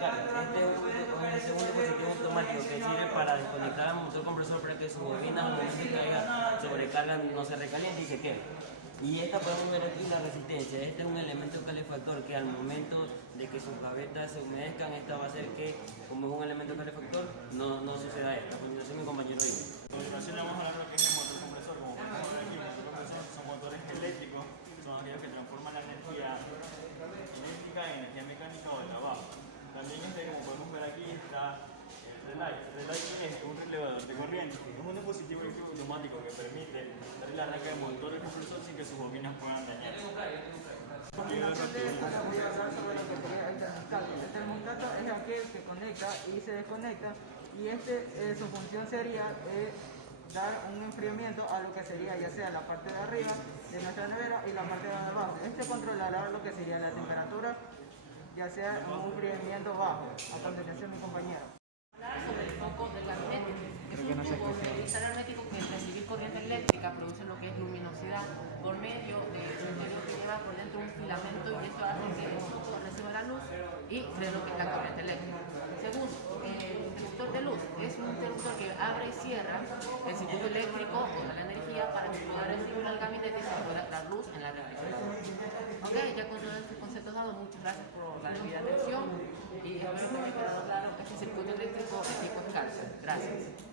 carga. Este es un dispositivo automático que sirve para desconectar al motor compresor para que su bobina al momento que haya sobrecarga no se recaliente y se queme. Y esta podemos ver aquí la resistencia. Este es un elemento calefactor que al momento de que sus gavetas se humedezcan, esta va a hacer que, como es un elemento calefactor, no suceda esto. A continuación mi compañero dice. A continuación vamos a hablar de lo que es el motor compresor. Como podemos ver aquí, el motor compresor son motores eléctricos, son aquellos que transforman la energía eléctrica en energía mecánica o de trabajo. También como podemos ver aquí, está el relay. El relay es un relevador de corriente. Es un dispositivo eléctrico automático que permite darle la arranque del motor del compresor sin que sus bobinas puedan dañar. Voy a hablar sobre lo que sería el termostato. El termostato es aquel que conecta y se desconecta, y su función sería dar un enfriamiento a lo que sería ya sea la parte de arriba de nuestra nevera y la parte de abajo. Este controlará lo que sería la temperatura, ya sea un enfriamiento bajo. A continuación mi compañero. Sobre el foco del gabinete. Es un tubo de cristal hermético que al recibir corriente eléctrica produce lo que es luminosidad por medio de un interior que lleva por dentro un filamento, y esto hace que el foco reciba la luz y frene lo que es la corriente eléctrica. Segundo, el interruptor de luz es un interruptor que abre y cierra el circuito eléctrico o la energía para que pueda recibir al gabinete y se pueda dar luz en la refrigeración. Ok, ya con todos estos conceptos dados, muchas gracias por la debida atención y espero que me haya quedado claro que este circuito eléctrico es tipo escalzo. Gracias.